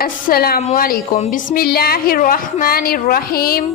السلام علیکم۔ بسم اللہ الرحمن الرحیم۔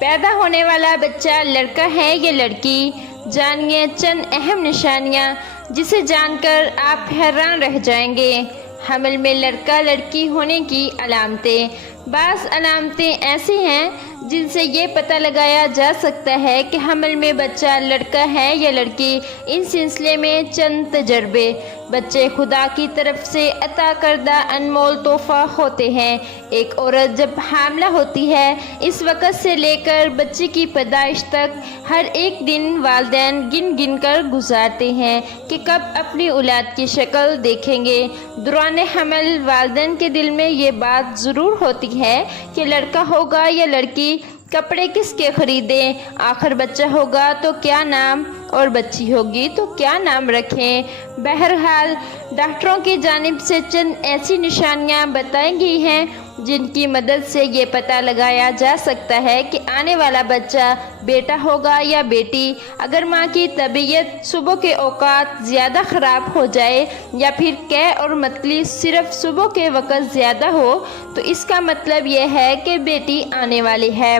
پیدا ہونے والا بچہ لڑکا ہے یا لڑکی؟ جانیے چند اہم نشانیاں جسے جان کر آپ حیران رہ جائیں گے۔ حمل میں لڑکا لڑکی ہونے کی علامتیں۔ بعض علامتیں ایسی ہیں جن سے یہ پتہ لگایا جا سکتا ہے کہ حمل میں بچہ لڑکا ہے یا لڑکی۔ ان سلسلے میں چند تجربے۔ بچے خدا کی طرف سے عطا کردہ انمول تحفہ ہوتے ہیں۔ ایک عورت جب حاملہ ہوتی ہے، اس وقت سے لے کر بچے کی پیدائش تک ہر ایک دن والدین گن گن کر گزارتے ہیں کہ کب اپنی اولاد کی شکل دیکھیں گے۔ دوران حمل والدین کے دل میں یہ بات ضرور ہوتی ہے کہ لڑکا ہوگا یا لڑکی، کپڑے کس کے خریدیں، آخر بچہ ہوگا تو کیا نام، اور بچی ہوگی تو کیا نام رکھیں۔ بہرحال ڈاکٹروں کی جانب سے چند ایسی نشانیاں بتائی گئی ہیں جن کی مدد سے یہ پتہ لگایا جا سکتا ہے کہ آنے والا بچہ بیٹا ہوگا یا بیٹی۔ اگر ماں کی طبیعت صبح کے اوقات زیادہ خراب ہو جائے یا پھر قے اور متلی صرف صبح کے وقت زیادہ ہو تو اس کا مطلب یہ ہے کہ بیٹی آنے والی ہے۔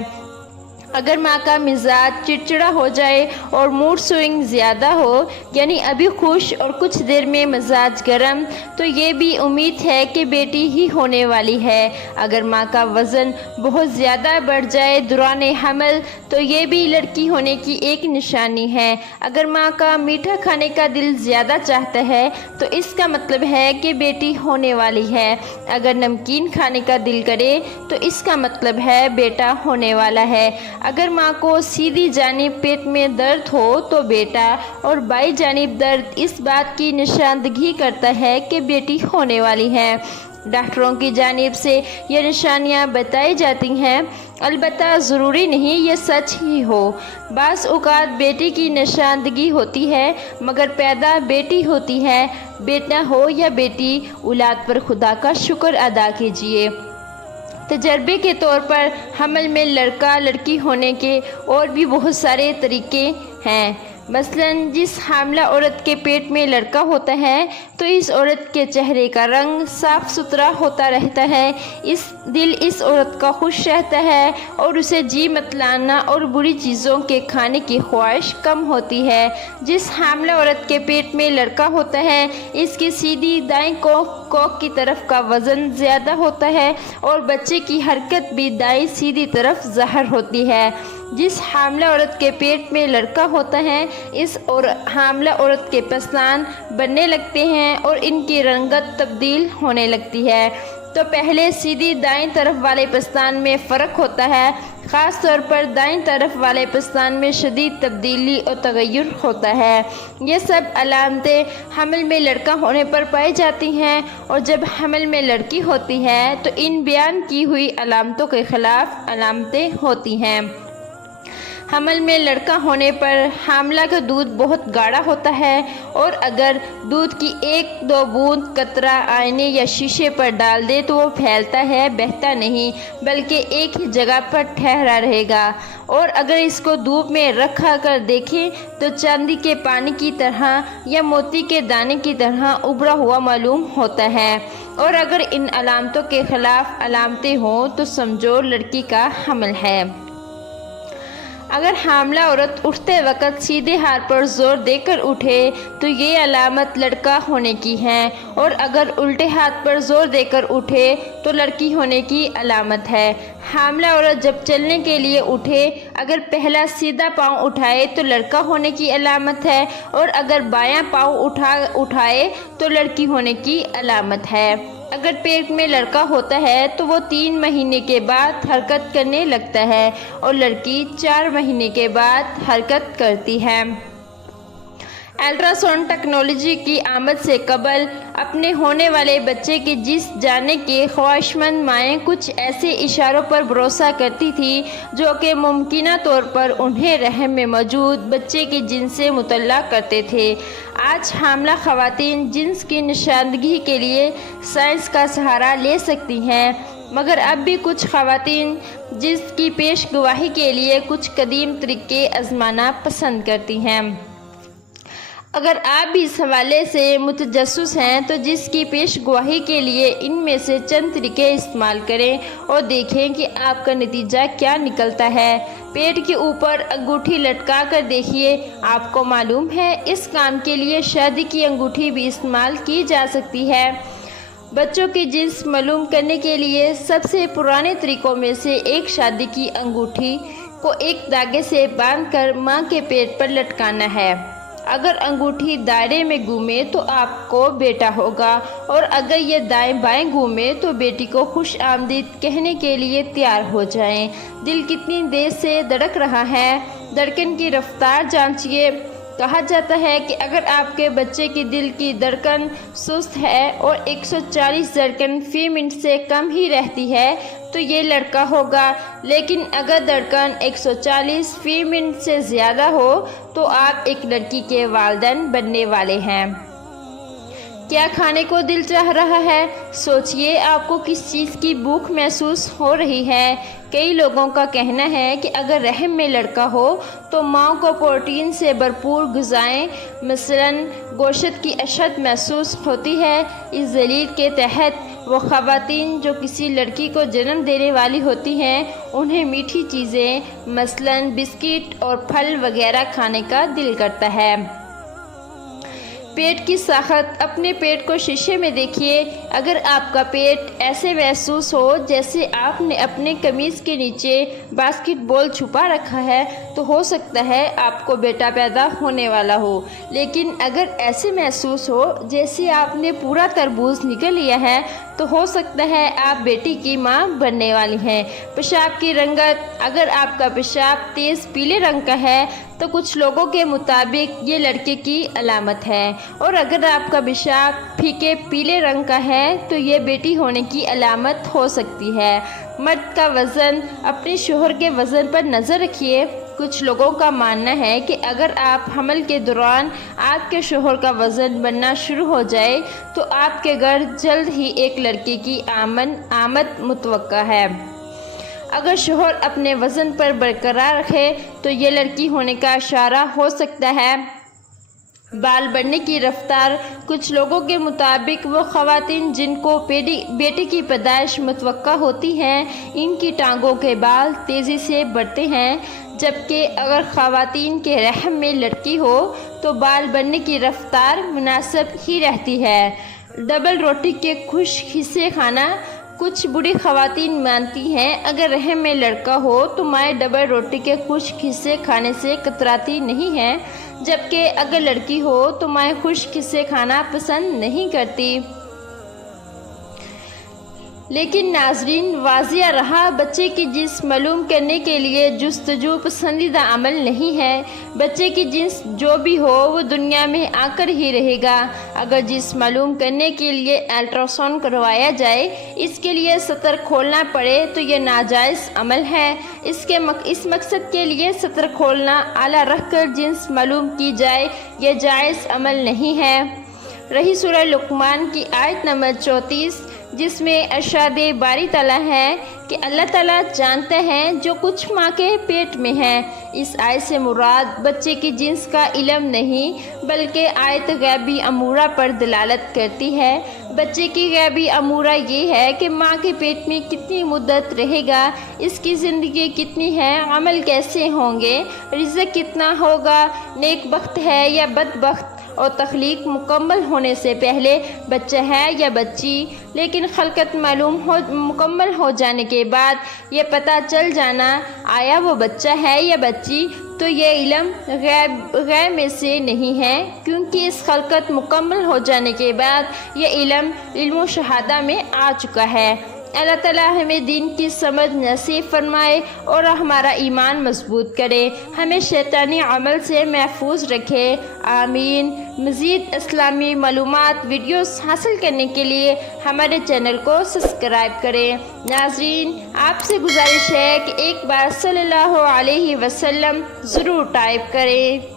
اگر ماں کا مزاج چڑچڑا ہو جائے اور موڈ سوئنگ زیادہ ہو، یعنی ابھی خوش اور کچھ دیر میں مزاج گرم، تو یہ بھی امید ہے کہ بیٹی ہی ہونے والی ہے۔ اگر ماں کا وزن بہت زیادہ بڑھ جائے دوران حمل تو یہ بھی لڑکی ہونے کی ایک نشانی ہے۔ اگر ماں کا میٹھا کھانے کا دل زیادہ چاہتا ہے تو اس کا مطلب ہے کہ بیٹی ہونے والی ہے۔ اگر نمکین کھانے کا دل کرے تو اس کا مطلب ہے بیٹا ہونے والا ہے۔ اگر ماں کو سیدھی جانب پیٹ میں درد ہو تو بیٹا، اور بائیں جانب درد اس بات کی نشاندہی کرتا ہے کہ بیٹی ہونے والی ہے۔ ڈاکٹروں کی جانب سے یہ نشانیاں بتائی جاتی ہیں، البتہ ضروری نہیں یہ سچ ہی ہو۔ بعض اوقات بیٹی کی نشاندہی ہوتی ہے مگر پیدا بیٹی ہوتی ہے۔ بیٹا ہو یا بیٹی، اولاد پر خدا کا شکر ادا کیجیے۔ تجربے کے طور پر حمل میں لڑکا لڑکی ہونے کے اور بھی بہت سارے طریقے ہیں۔ مثلاً جس حاملہ عورت کے پیٹ میں لڑکا ہوتا ہے تو اس عورت کے چہرے کا رنگ صاف ستھرا ہوتا رہتا ہے، دل اس عورت کا خوش رہتا ہے اور اسے جی متلانا اور بری چیزوں کے کھانے کی خواہش کم ہوتی ہے۔ جس حاملہ عورت کے پیٹ میں لڑکا ہوتا ہے، اس کی سیدھی دائیں کوکھ کی طرف کا وزن زیادہ ہوتا ہے اور بچے کی حرکت بھی دائیں سیدھی طرف ظاہر ہوتی ہے۔ جس حاملہ عورت کے پیٹ میں لڑکا ہوتا ہے، اس حاملہ عورت کے پستان بننے لگتے ہیں اور ان کی رنگت تبدیل ہونے لگتی ہے۔ تو پہلے سیدھی دائیں طرف والے پستان میں فرق ہوتا ہے، خاص طور پر دائیں طرف والے پستان میں شدید تبدیلی اور تغیر ہوتا ہے۔ یہ سب علامتیں حمل میں لڑکا ہونے پر پائی جاتی ہیں، اور جب حمل میں لڑکی ہوتی ہے تو ان بیان کی ہوئی علامتوں کے خلاف علامتیں ہوتی ہیں۔ حمل میں لڑکا ہونے پر حاملہ کا دودھ بہت گاڑھا ہوتا ہے، اور اگر دودھ کی ایک دو بوند قطرہ آئینے یا شیشے پر ڈال دے تو وہ پھیلتا ہے، بہتا نہیں بلکہ ایک ہی جگہ پر ٹھہرا رہے گا، اور اگر اس کو دھوپ میں رکھا کر دیکھیں تو چاندی کے پانی کی طرح یا موتی کے دانے کی طرح ابھرا ہوا معلوم ہوتا ہے۔ اور اگر ان علامتوں کے خلاف علامتیں ہوں تو سمجھو لڑکی کا حمل ہے۔ اگر حاملہ عورت اٹھتے وقت سیدھے ہاتھ پر زور دے کر اٹھے تو یہ علامت لڑکا ہونے کی ہے، اور اگر الٹے ہاتھ پر زور دے کر اٹھے تو لڑکی ہونے کی علامت ہے۔ حاملہ عورت جب چلنے کے لیے اٹھے، اگر پہلا سیدھا پاؤں اٹھائے تو لڑکا ہونے کی علامت ہے، اور اگر بایاں پاؤں اٹھائے تو لڑکی ہونے کی علامت ہے۔ اگر پیٹ میں لڑکا ہوتا ہے تو وہ 3 مہینے کے بعد حرکت کرنے لگتا ہے، اور لڑکی 4 مہینے کے بعد حرکت کرتی ہے۔ الٹرا ساؤنڈ ٹیکنالوجی کی آمد سے قبل اپنے ہونے والے بچے کی جس جاننے کی خواہشمند مائیں کچھ ایسے اشاروں پر بھروسہ کرتی تھیں جو کہ ممکنہ طور پر انہیں رحم میں موجود بچے کی جنس سے مطلع کرتے تھے۔ آج حاملہ خواتین جنس کی نشاندہی کے لیے سائنس کا سہارا لے سکتی ہیں، مگر اب بھی کچھ خواتین جنس کی پیش گوئی کے لیے کچھ قدیم طریقے آزمانا پسند کرتی ہیں۔ اگر آپ بھی اس حوالے سے متجسس ہیں تو جس کی پیش گوئی کے لیے ان میں سے چند طریقے استعمال کریں اور دیکھیں کہ آپ کا نتیجہ کیا نکلتا ہے۔ پیٹ کے اوپر انگوٹھی لٹکا کر دیکھیے۔ آپ کو معلوم ہے اس کام کے لیے شادی کی انگوٹھی بھی استعمال کی جا سکتی ہے۔ بچوں کی جنس معلوم کرنے کے لیے سب سے پرانے طریقوں میں سے ایک شادی کی انگوٹھی کو ایک دھاگے سے باندھ کر ماں کے پیٹ پر لٹکانا ہے۔ اگر انگوٹھی دائرے میں گھومے تو آپ کو بیٹا ہوگا، اور اگر یہ دائیں بائیں گھومے تو بیٹی کو خوش آمدید کہنے کے لیے تیار ہو جائیں۔ دل کتنی دیر سے دھڑک رہا ہے، دھڑکن کی رفتار جانچیے۔ کہا جاتا ہے کہ اگر آپ کے بچے کی دل کی دھڑکن سست ہے اور 140 دھڑکن فی منٹ سے کم ہی رہتی ہے تو یہ لڑکا ہوگا، لیکن اگر دھڑکن 140 فی منٹ سے زیادہ ہو تو آپ ایک لڑکی کے والدین بننے والے ہیں۔ کیا کھانے کو دل چاہ رہا ہے؟ سوچئے آپ کو کس چیز کی بھوک محسوس ہو رہی ہے۔ کئی لوگوں کا کہنا ہے کہ اگر رحم میں لڑکا ہو تو ماں کو پروٹین سے بھرپور غذائیں مثلاً گوشت کی اشد محسوس ہوتی ہے۔ اس دلیل کے تحت وہ خواتین جو کسی لڑکی کو جنم دینے والی ہوتی ہیں انہیں میٹھی چیزیں مثلاً بسکٹ اور پھل وغیرہ کھانے کا دل کرتا ہے۔ پیٹ کی ساخت۔ اپنے پیٹ کو شیشے میں دیکھیے۔ اگر آپ کا پیٹ ایسے محسوس ہو جیسے آپ نے اپنے قمیض کے نیچے باسکٹ بال چھپا رکھا ہے تو ہو سکتا ہے آپ کو بیٹا پیدا ہونے والا ہو، لیکن اگر ایسے محسوس ہو جیسے آپ نے پورا تربوز نگل لیا ہے تو ہو سکتا ہے آپ بیٹی کی ماں بننے والی ہیں۔ پیشاب کی رنگت۔ اگر آپ کا پیشاب تیز پیلے رنگ کا ہے تو کچھ لوگوں کے مطابق یہ لڑکے کی علامت ہے، اور اگر آپ کا پیشاب پھیکے پیلے رنگ کا ہے تو یہ بیٹی ہونے کی علامت ہو سکتی ہے۔ مرد کا وزن۔ اپنے شوہر کے وزن پر نظر رکھیے۔ کچھ لوگوں کا ماننا ہے کہ اگر آپ حمل کے دوران آپ کے شوہر کا وزن بڑھنا شروع ہو جائے تو آپ کے گھر جلد ہی ایک لڑکے کی آمد متوقع ہے۔ اگر شوہر اپنے وزن پر برقرار رکھے تو یہ لڑکی ہونے کا اشارہ ہو سکتا ہے۔ بال بڑھنے کی رفتار۔ کچھ لوگوں کے مطابق وہ خواتین جن کو بیٹے کی پیدائش متوقع ہوتی ہیں ان کی ٹانگوں کے بال تیزی سے بڑھتے ہیں، جبکہ اگر خواتین کے رحم میں لڑکی ہو تو بال بڑھنے کی رفتار مناسب ہی رہتی ہے۔ ڈبل روٹی کے خشک حصے کھانا۔ کچھ بوڑھی خواتین مانتی ہیں اگر رحم میں لڑکا ہو تو مائیں ڈبل روٹی کے خشک حصے کھانے سے کتراتی نہیں ہیں، جبکہ اگر لڑکی ہو تو مائیں خشک حصے کھانا پسند نہیں کرتی۔ لیکن ناظرین، واضح رہا بچے کی جنس معلوم کرنے کے لیے جستجو پسندیدہ عمل نہیں ہے۔ بچے کی جنس جو بھی ہو وہ دنیا میں آ کر ہی رہے گا۔ اگر جنس معلوم کرنے کے لیے الٹراساؤنڈ کروایا جائے، اس کے لیے سطر کھولنا پڑے تو یہ ناجائز عمل ہے۔ اس مقصد کے لیے سطر کھولنا آلہ رکھ کر جنس معلوم کی جائے، یہ جائز عمل نہیں ہے۔ رہی سورہ لقمان کی آیت نمبر 34 جس میں ارشاد باری تعالیٰ ہے کہ اللہ تعالیٰ جانتے ہیں جو کچھ ماں کے پیٹ میں ہے۔ اس آیت سے مراد بچے کی جنس کا علم نہیں بلکہ آیت غیبی امورہ پر دلالت کرتی ہے۔ بچے کی غیبی امورہ یہ ہے کہ ماں کے پیٹ میں کتنی مدت رہے گا، اس کی زندگی کتنی ہے، عمل کیسے ہوں گے، رزق کتنا ہوگا، نیک بخت ہے یا بدبخت، اور تخلیق مکمل ہونے سے پہلے بچہ ہے یا بچی۔ لیکن خلقت مکمل ہو جانے کے بعد یہ پتہ چل جانا آیا وہ بچہ ہے یا بچی، تو یہ علم غیب میں سے نہیں ہے، کیونکہ اس خلقت مکمل ہو جانے کے بعد یہ علم و شہادہ میں آ چکا ہے۔ اللہ تعالیٰ ہمیں دین کی سمجھ نصیب فرمائے اور ہمارا ایمان مضبوط کرے، ہمیں شیطانی عمل سے محفوظ رکھے، آمین۔ مزید اسلامی معلومات ویڈیوز حاصل کرنے کے لیے ہمارے چینل کو سبسکرائب کریں۔ ناظرین، آپ سے گزارش ہے کہ ایک بار صلی اللہ علیہ وسلم ضرور ٹائپ کریں۔